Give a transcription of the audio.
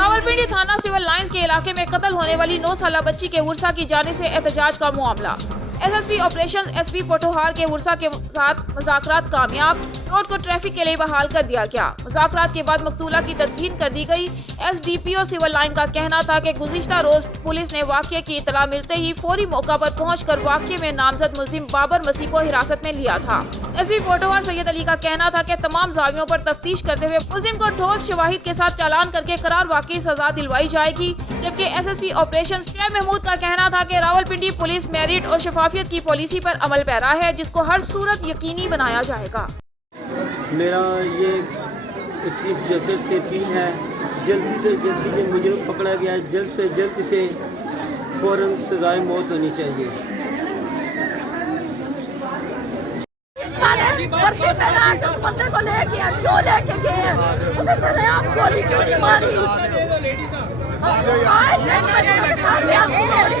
रावलपिंडी थाना civil lines के इलाके में कत्ल होने वाली 9 साला बच्ची के उर्सा की जानिब से एहतजाज का मामला। एसएसपी ऑपरेशंस एसपी पोठोहार के उर्सा के साथ मुज़ाकरात कामयाब, रोड को ट्रैफिक के लिए बहाल कर दिया गया। मुज़ाकरात के बाद मकतूला की तदफीन कर दी गई। एसडीपीओ सिविल लाइन का कहना था कि गुज़िश्ता रोज पुलिस ने वाक़ये की इतला मिलते ही फौरी मौका पर पहुंचकर वाक़ये में नामजद मुलजिम बाबर मसीह को हिरासत में लिया था। एसपी पोठोहार सैयद अली का कहना था कि तमाम जावियों पर तफ्तीश करते हुए मुलजिम को ठोस शवाहिद के साथ चालान करके करार वाकई सजा दिलवाई जाएगी। जबकि एसएसपी ऑपरेशन शुएब महमूद का कहना था कि रावलपिंडी पुलिस मेरिट और शफाफियत की पॉलिसी पर अमल पैरा है, जिसको हर सूरत यकीनी बनाया जाएगा। मेरा ये चीफ जस्टिस से अपील है, जल्दी से जल्दी जो मुजरिम पकड़ा गया है जल्द से जल्द इसे फौरन सजाए मौत होनी चाहिए। भर्ती मैदान उस बंदे को ले गया, क्यों लेके गए? उसे सरेआम गोली क्यों नहीं मारी? आए दिन बच्चों के सामने आप गोली